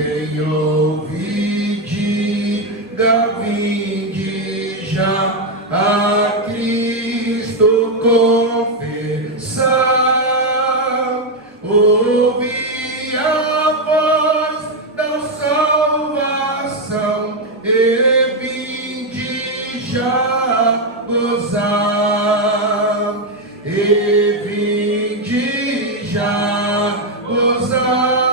Quem ouvidida, vinde já a Cristo confessar. Ouvi a voz da salvação e vinde já gozar. E vinde já gozar.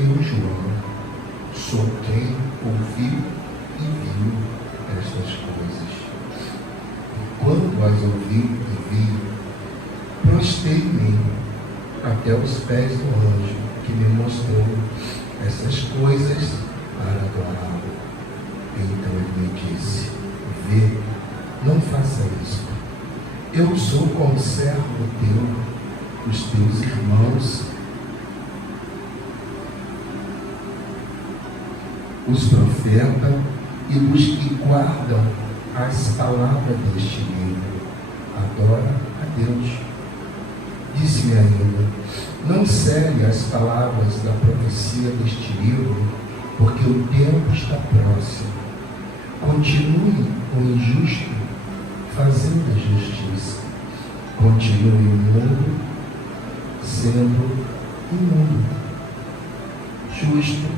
Eu, João, sou quem ouviu e viu estas coisas. Quando as ouvi e vi, prostei-me até os pés do anjo que me mostrou essas coisas para adorá-lo. Então ele me disse: vê, não faça isso. Eu sou conservo teu, os teus irmãos, os profetas e dos que guardam as palavras deste livro. Adora a Deus. Disse-me ainda: não segue as palavras da profecia deste livro, porque o tempo está próximo. Continue o injusto fazendo a justiça. Continue o mundo sendo imundo. Justo,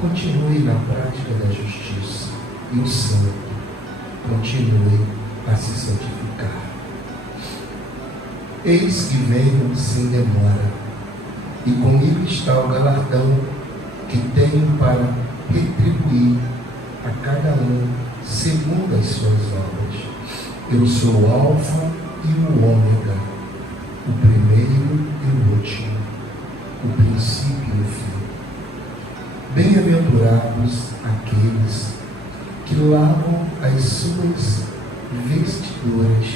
continue na prática da justiça. E o santo, continue a se santificar. Eis que venho sem demora, e comigo está o galardão que tenho para retribuir a cada um segundo as suas obras. Eu sou o Alfa e o Ômega, o primeiro e o último, o princípio e o fim. Bem-aventurados aqueles que lavam as suas vestiduras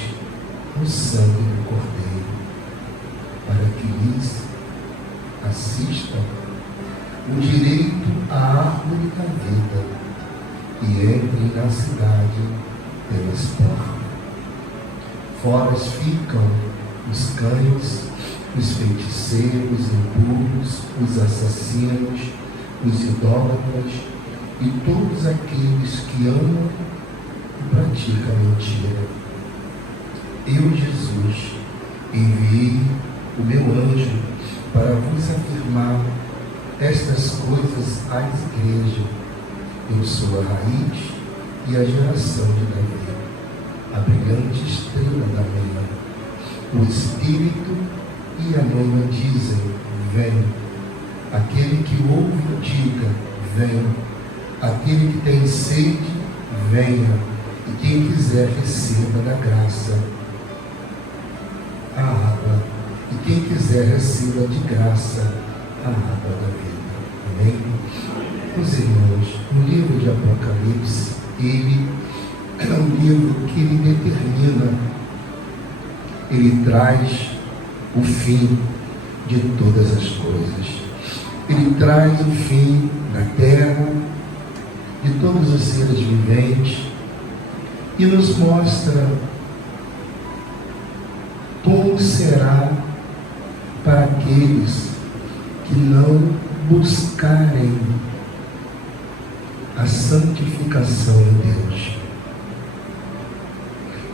no sangue do Cordeiro, para que lhes assista o direito à árvore da vida e entrem na cidade pelas portas. Fora ficam os cães, os feiticeiros, impuros, os assassinos, os idólatras e todos aqueles que amam e praticam mentira. Eu, Jesus, enviei o meu anjo para vos afirmar estas coisas às igrejas. Eu sou a raiz e a geração de Davi, a brilhante estrela da manhã. O Espírito e a noiva dizem: vem. Aquele que ouve, diga: vem. Aquele que tem sede, venha. E quem quiser, receba da graça a água. E quem quiser, receba de graça a água da vida. Amém? Meus irmãos, no livro de Apocalipse, ele é um livro que ele determina, ele traz o fim de todas as coisas. Ele traz o fim da terra, de todos os seres viventes, e nos mostra como será para aqueles que não buscarem a santificação em Deus.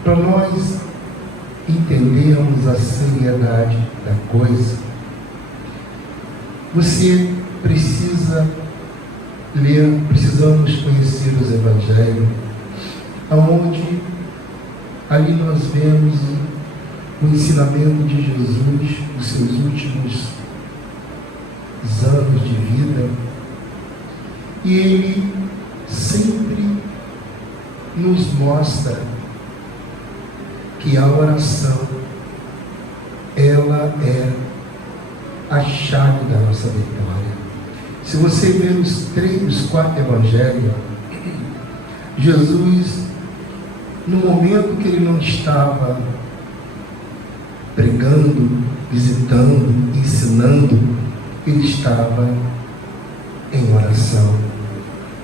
Para nós entendermos a seriedade da coisa, você precisa ler, precisamos conhecer os Evangelhos, onde ali nós vemos o ensinamento de Jesus, os seus últimos anos de vida, e ele sempre nos mostra que a oração, ela é a chave da nossa vitória. Se você ver os 4 evangelhos, Jesus, no momento que ele não estava pregando, visitando, ensinando, ele estava em oração.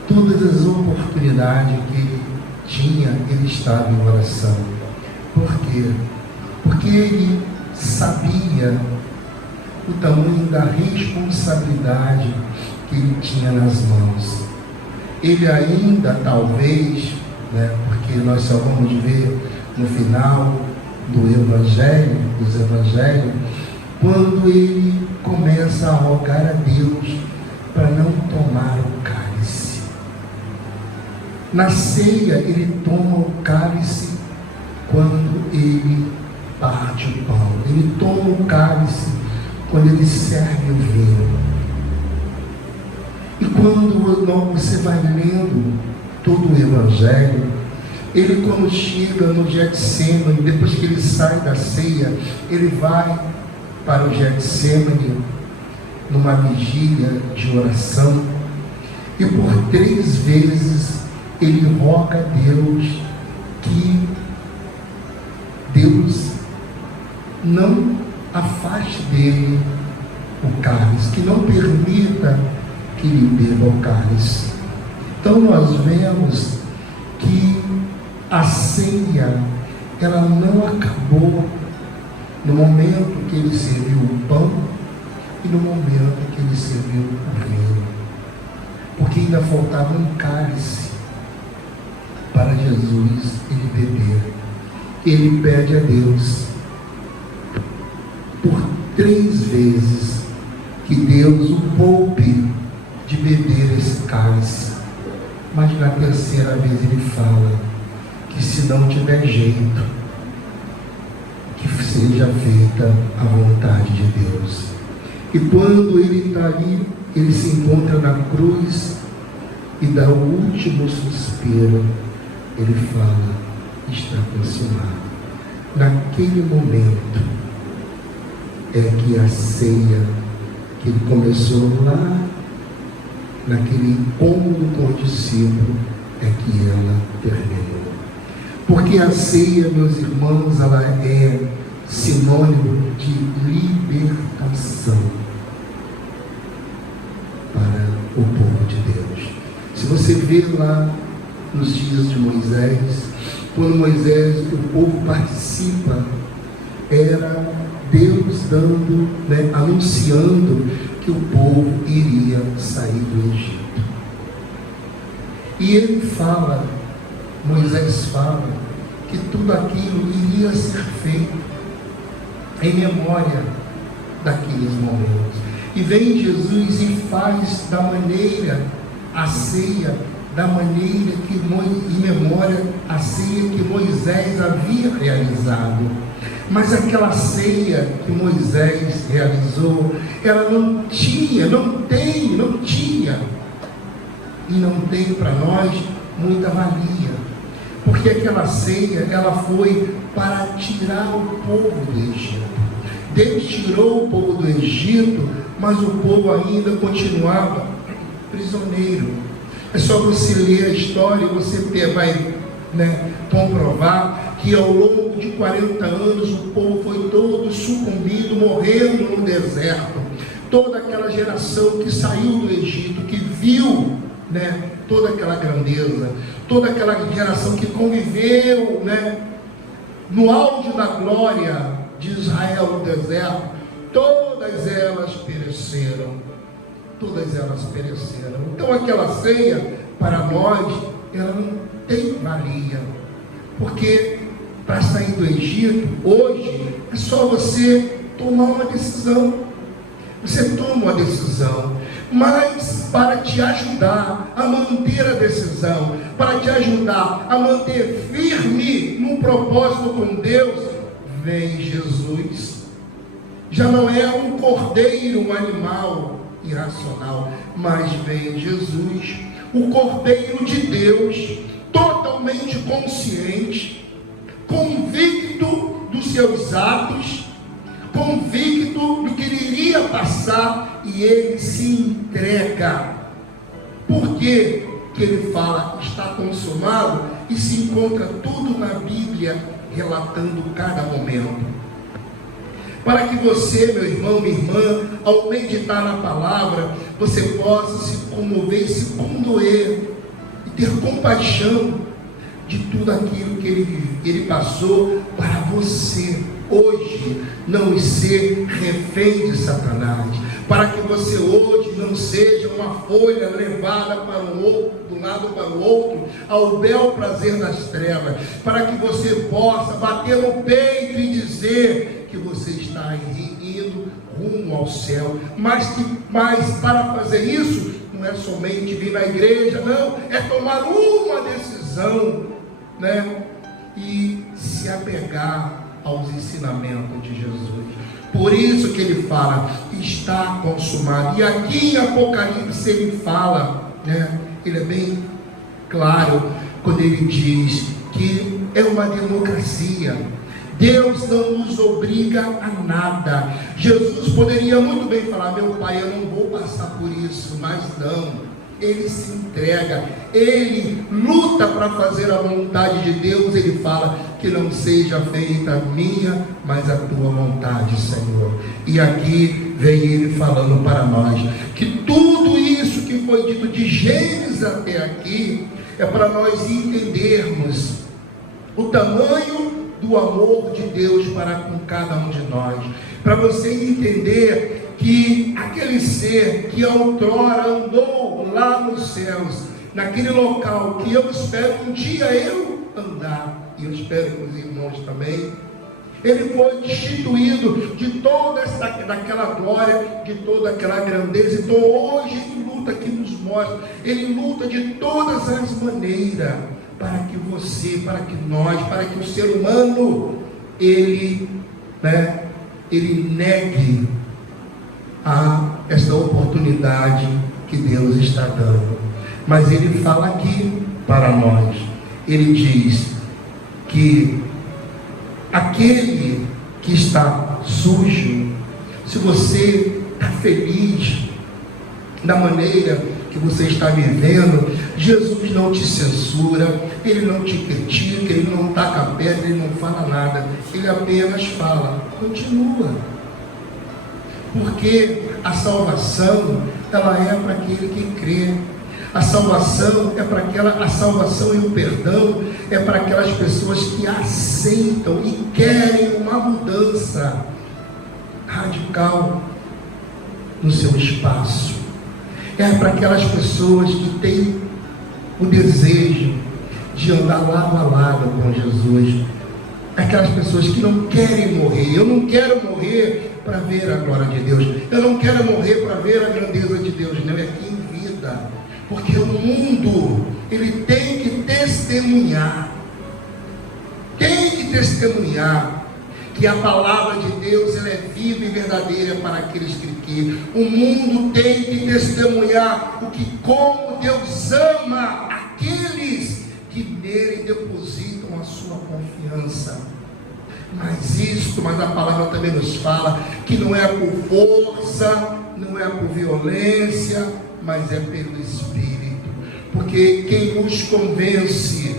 Todas as oportunidades que ele tinha, ele estava em oração. Por quê? Porque ele sabia o tamanho da responsabilidade que ele tinha nas mãos. Ele ainda, talvez, porque nós só vamos ver no final dos evangelhos, quando ele começa a rogar a Deus para não tomar o cálice. Na ceia, ele toma o cálice quando ele parte o pão. Ele toma o cálice quando ele serve o vinho. E quando você vai lendo todo o Evangelho, ele, quando chega no Getsemane, depois que ele sai da ceia, ele vai para o Getsemane numa vigília de oração, e por 3 vezes ele roga a Deus que Deus não afaste dele o cálice, que não permita que ele beba o cálice. Então nós vemos que a ceia, ela não acabou no momento que ele serviu o pão e no momento que ele serviu o vinho, porque ainda faltava um cálice para Jesus ele beber. Ele pede a Deus por 3 vezes que Deus o poupe de beber esse cálice, mas na 3ª vez ele fala que se não tiver jeito, que seja feita a vontade de Deus. E quando ele está ali, ele se encontra na cruz e dá o último suspiro, ele fala: está consumado. Naquele momento é que a ceia que ele começou lá, naquele incômodo com o discípulo, é que ela terminou. Porque a ceia, meus irmãos, ela é sinônimo de libertação para o povo de Deus. Se você vê lá nos dias de Moisés, quando Moisés, o povo participa, era Deus dando, anunciando que o povo iria sair do Egito. E ele fala, Moisés fala, que tudo aquilo iria ser feito em memória daqueles momentos. E vem Jesus e faz da maneira a ceia, da maneira que, em memória, a ceia que Moisés havia realizado. Mas aquela ceia que Moisés realizou, ela não tinha e não tem para nós muita valia. Porque aquela ceia, ela foi para tirar o povo do Egito. Deus tirou o povo do Egito, mas o povo ainda continuava prisioneiro. É só você ler a história e você vai comprovar que ao longo de 40 anos o povo foi todo sucumbido, morrendo no deserto. Toda aquela geração que saiu do Egito, que viu toda aquela grandeza, toda aquela geração que conviveu no auge da glória de Israel no deserto, todas elas pereceram. Então aquela ceia para nós, ela não tem valia, porque para sair do Egito hoje é só você tomar uma decisão. Você toma uma decisão, mas para te ajudar a manter a decisão, para te ajudar a manter firme no propósito com Deus, vem Jesus. Já não é um cordeiro, um animal irracional, mas vem Jesus, o Cordeiro de Deus, totalmente consciente, convicto dos seus atos, convicto do que ele iria passar, e ele se entrega. Por que ele fala está consumado? E se encontra tudo na Bíblia relatando cada momento. Para que você, meu irmão, minha irmã, ao meditar na palavra, você possa se comover, se condoer e ter compaixão de tudo aquilo que ele passou para você hoje não ser refém de Satanás, para que você hoje não seja uma folha levada para um outro, de um lado para o outro, ao bel prazer das trevas, para que você possa bater no peito e dizer que você está indo rumo ao céu, mas para fazer isso, não é somente vir na igreja, não, é tomar uma decisão, e se apegar aos ensinamentos de Jesus. Por isso que ele fala, está consumado. E aqui em Apocalipse ele fala, ele é bem claro, quando ele diz que é uma democracia. Deus não nos obriga a nada. Jesus poderia muito bem falar, meu pai, eu não vou passar por isso, mas não. Ele se entrega, ele luta para fazer a vontade de Deus. Ele fala que não seja feita a minha, mas a tua vontade, Senhor. E aqui vem ele falando para nós que tudo isso que foi dito de Gênesis até aqui é para nós entendermos o tamanho do amor de Deus para com cada um de nós, para você entender que aquele ser que outrora andou lá nos céus, naquele local que eu espero um dia eu andar, e eu espero que os irmãos também, ele foi destituído de toda daquela glória, de toda aquela grandeza. Então hoje ele luta, que nos mostra, ele luta de todas as maneiras, para que você, para que nós, para que o ser humano, ele negue esta oportunidade que Deus está dando. Mas ele fala aqui para nós, ele diz que aquele que está sujo, se você está feliz da maneira que você está vivendo, Jesus não te censura, ele não te critica, ele não taca pedra, ele não fala nada, ele apenas fala, continua. Porque a salvação, ela é para aquele que crê. A salvação é para a salvação e o perdão é para aquelas pessoas que aceitam e querem uma mudança radical no seu espaço. É para aquelas pessoas que têm o desejo de andar lado a lado com Jesus. Aquelas pessoas que não querem morrer. Eu não quero morrer para ver a glória de Deus. Eu não quero morrer para ver a grandeza de Deus. Não, é aqui em vida. Porque o mundo, ele tem que testemunhar. Tem que testemunhar que a palavra de Deus ela é viva e verdadeira para aqueles que creem. O mundo tem que testemunhar como Deus ama aqueles que nele depositam a sua confiança. Mas a palavra também nos fala que não é por força, não é por violência, mas é pelo Espírito. Porque quem nos convence,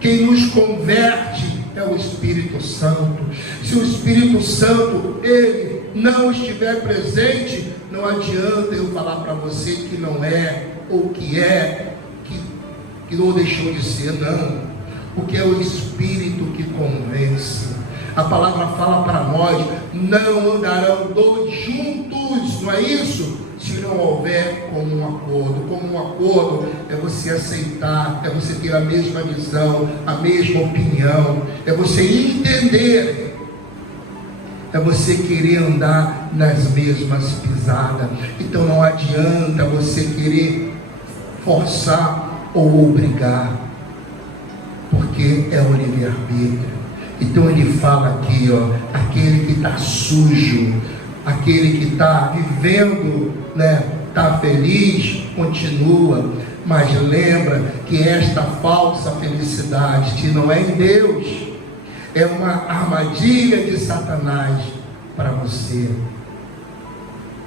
quem nos converte é o Espírito Santo. Se o Espírito Santo ele não estiver presente, não adianta eu falar para você que não é, ou que é, que não deixou de ser, não. Porque é o Espírito que convence. A palavra fala para nós: não andarão dois juntos, não é isso? Se não houver comum acordo. Comum acordo é você aceitar, é você ter a mesma visão, a mesma opinião, é você entender, é você querer andar nas mesmas pisadas. Então não adianta você querer forçar ou obrigar, porque é o livre-arbítrio. Então ele fala aqui, aquele que está sujo, aquele que está vivendo, está feliz, continua, mas lembra que esta falsa felicidade, que não é em Deus, é uma armadilha de Satanás para você.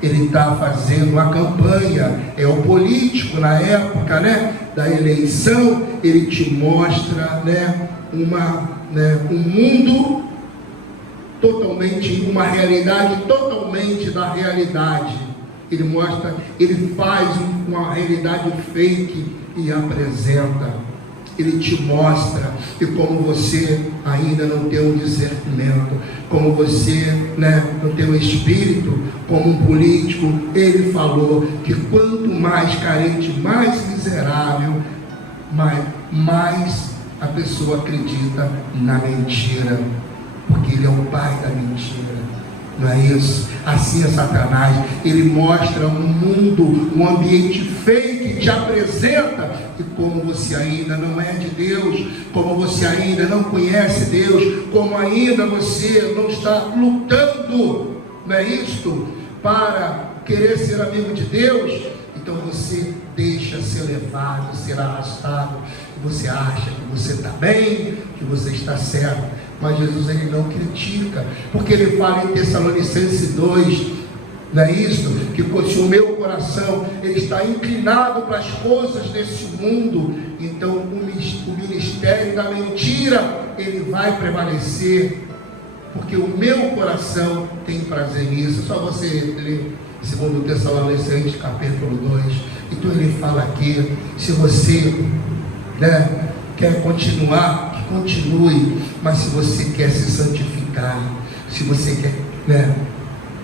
Ele está fazendo uma campanha, é o político na época, da eleição. Ele te mostra, um mundo totalmente, uma realidade totalmente da realidade. Ele mostra, ele faz uma realidade fake e apresenta. Ele te mostra, e como você ainda não tem um discernimento, como você não tem um espírito, como um político, ele falou que quanto mais carente, mais miserável, mais a pessoa acredita na mentira, porque ele é o pai da mentira. Não é isso? Assim é Satanás. Ele mostra um mundo, um ambiente fake, te apresenta, e como você ainda não é de Deus, como você ainda não conhece Deus, como ainda você não está lutando, não é isto? Para querer ser amigo de Deus, então você deixa ser levado, ser arrastado, e você acha que você está bem, que você está certo. Mas Jesus ele não critica, porque ele fala em Tessalonicenses 2, não é isso? Que se o meu coração ele está inclinado para as coisas desse mundo, então o ministério da mentira ele vai prevalecer, porque o meu coração tem prazer nisso. Só você ler 2 Tessalonicenses capítulo 2. Então ele fala aqui, se você quer continuar, continue, mas se você quer se santificar, se você quer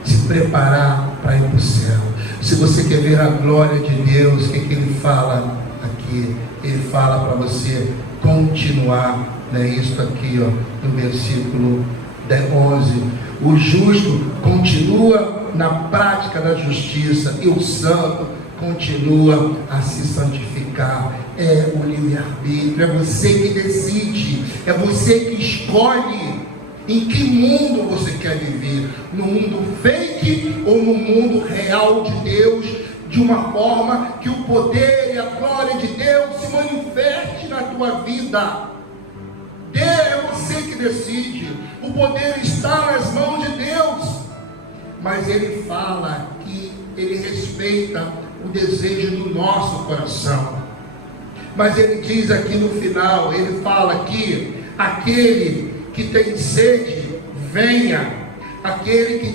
se preparar para ir para o céu, se você quer ver a glória de Deus, o que ele fala aqui? Ele fala para você continuar, isso aqui, no versículo 11: o justo continua na prática da justiça, e o santo continua a se santificar. É o livre-arbítrio, é você que decide, é você que escolhe em que mundo você quer viver, no mundo fake ou no mundo real de Deus, de uma forma que o poder e a glória de Deus se manifeste na tua vida. É você que decide, o poder está nas mãos de Deus, mas ele fala que ele respeita o desejo do nosso coração. Mas ele diz aqui no final, ele fala que aquele que tem sede, venha. Aquele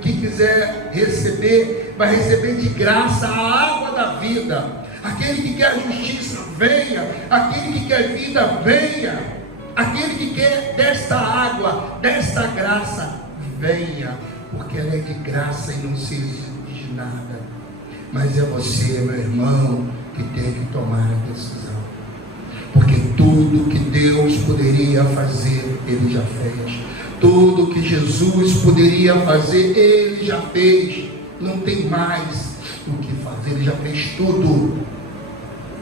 que quiser receber, vai receber de graça a água da vida. Aquele que quer justiça, venha. Aquele que quer vida, venha. Aquele que quer desta água, desta graça, venha. Porque ela é de graça e não se exige de nada. Mas é você, meu irmão, que tem que tomar a decisão. Porque tudo que Deus poderia fazer, Ele já fez. Tudo que Jesus poderia fazer, Ele já fez. Não tem mais o que fazer, Ele já fez tudo.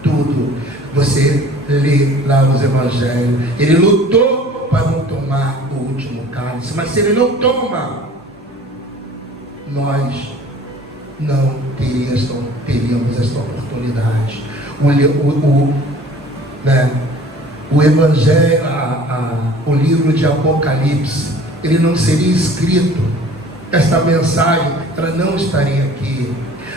Tudo. Você lê lá os evangelhos. Ele lutou para não tomar o último cálice. cálice, mas se ele não toma, nós não teríamos esta oportunidade. O Evangelho, o livro de Apocalipse, ele não seria escrito. Esta mensagem, ela não estaria aqui.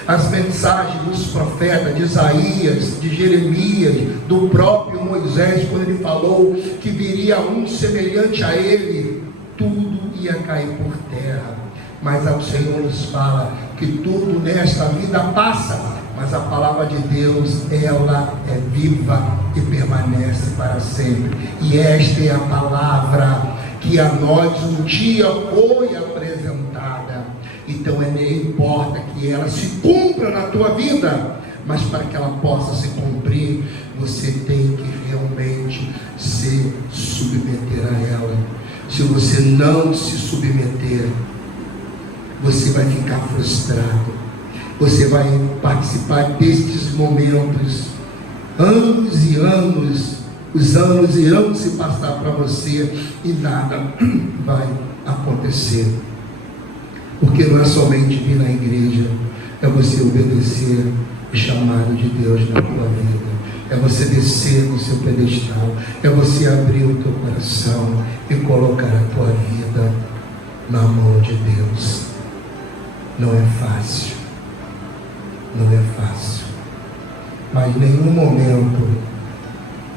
As mensagens dos profetas, de Isaías, de Jeremias, do próprio Moisés, quando ele falou que viria um semelhante a ele, tudo ia cair por terra. Mas o Senhor nos fala que tudo nesta vida passa, mas a palavra de Deus, ela é viva e permanece para sempre. E esta é a palavra que a nós um dia foi apresentada. Então não importa que ela se cumpra na tua vida, mas para que ela possa se cumprir, você tem que realmente se submeter a ela. Se você não se submeter, você vai ficar frustrado. Você vai participar destes momentos, anos e anos. Os anos irão se passar para você e nada vai acontecer. Porque não é somente vir na igreja, é você obedecer o chamado de Deus na tua vida. É você descer no seu pedestal, é você abrir o teu coração e colocar a tua vida na mão de Deus. Não é fácil, não é fácil, mas em nenhum momento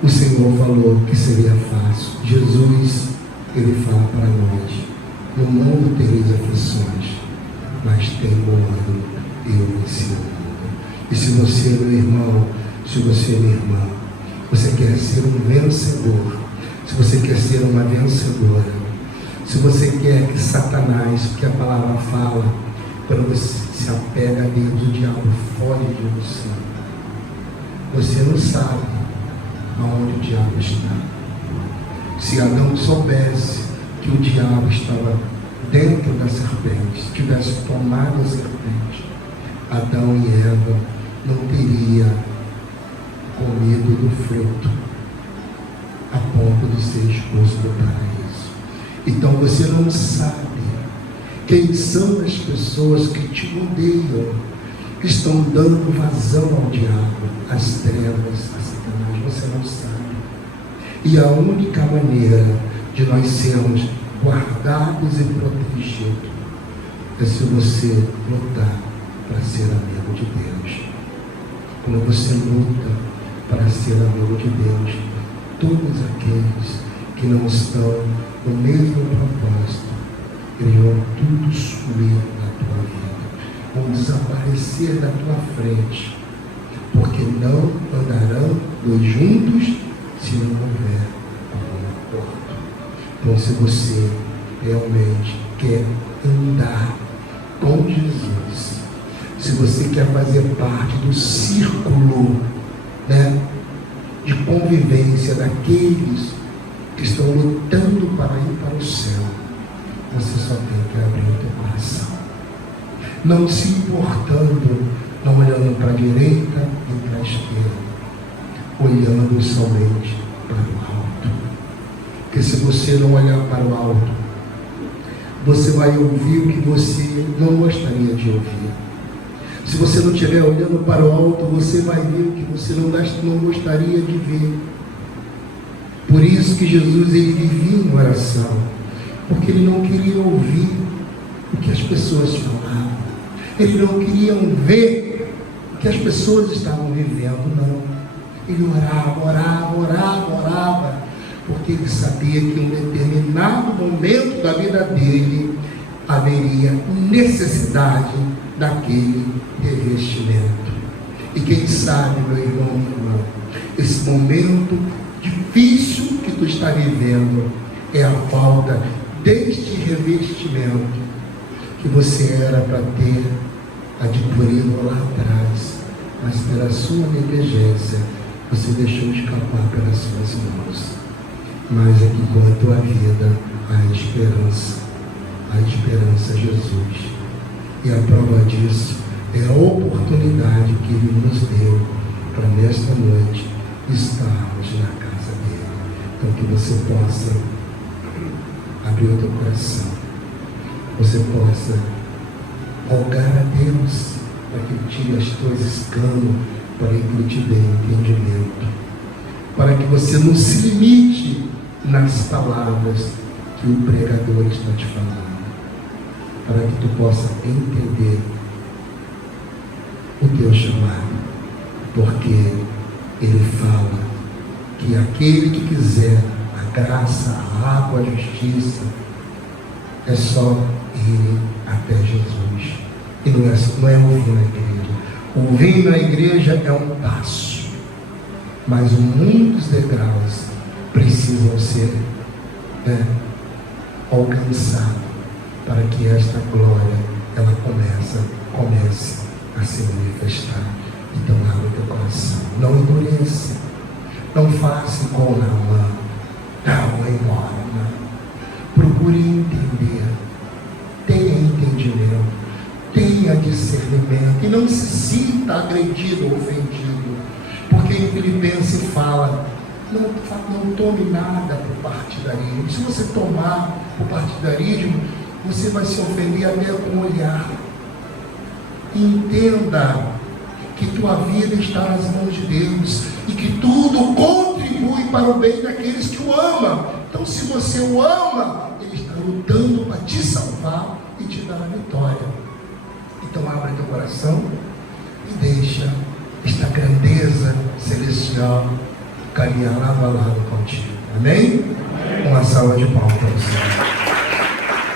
o Senhor falou que seria fácil. Jesus, ele fala para nós: no mundo tereis aflições, mas tenham ânimo, eu venci o mundo. E se você, meu irmão, se você, minha irmã, você quer ser um vencedor, se você quer ser uma vencedora, se você quer que Satanás, porque a palavra fala, quando você se apega a Deus, o diabo foge de você. Você não sabe aonde o diabo está. Se Adão soubesse que o diabo estava dentro da serpente, se tivesse tomado a serpente, Adão e Eva não teriam comido do fruto a ponto de ser expulso do paraíso. Então você não sabe quem são as pessoas que te odeiam, que estão dando vazão ao diabo, às trevas, a Satanás. Você não sabe. E a única maneira de nós sermos guardados e protegidos é se você lutar para ser amigo de Deus. Quando você luta para ser amigo de Deus, todos aqueles que não estão no mesmo propósito, eles vão tudo sumir na tua vida, vão desaparecer da tua frente, porque não andarão dois juntos se não houver um acordo. Então, se você realmente quer andar com Jesus, se você quer fazer parte do círculo, de convivência daqueles que estão lutando para ir para o céu, você só tem que abrir o teu coração, não se importando, não olhando para a direita e para a esquerda, olhando somente para o alto. Porque se você não olhar para o alto, você vai ouvir o que você não gostaria de ouvir. Se você não estiver olhando para o alto, você vai ver o que você não gostaria de ver. Por isso que Jesus, ele vivia em oração, porque ele não queria ouvir o que as pessoas falavam, ele não queria ver o que as pessoas estavam vivendo, não. Ele orava, porque ele sabia que em um determinado momento da vida dele haveria necessidade daquele revestimento. E quem sabe, meu irmão, minha irmã, esse momento difícil que tu está vivendo é a falta deste revestimento que você era para ter adquirido lá atrás, mas pela sua negligência você deixou escapar pelas suas mãos. Mas aqui com a tua vida há esperança é Jesus. E a prova disso é a oportunidade que Ele nos deu para nesta noite estarmos na casa dele. Então que você possa abrir o teu coração, você possa rogar a Deus para que Ele tire as tuas escamas, para que Ele te dê entendimento, para que você não se limite nas palavras que o pregador está te falando, para que tu possa entender o teu chamado, porque Ele fala que aquele que quiser a graça, a água, a justiça, é só ir até Jesus. E não é ouvir na igreja. Ouvir na igreja é um passo, mas muitos degraus precisam ser alcançados para que esta glória ela comece a se manifestar. Então abre o teu coração, não endureça, não faça como Naamã, não, vai embora, não. Procure entender, tenha entendimento, tenha discernimento e não se sinta agredido ou ofendido, porque em Filipenses fala, não tome nada por partidarismo. Se você tomar por partidarismo, você vai se ofender até com o olhar. Entenda que tua vida está nas mãos de Deus e que tudo contribui para o bem daqueles que o amam. Então, se você o ama, Ele está lutando para te salvar e te dar a vitória. Então, abre teu coração e deixa esta grandeza celestial caminhar lado a lado contigo. Amém? Uma salva de palmas para você.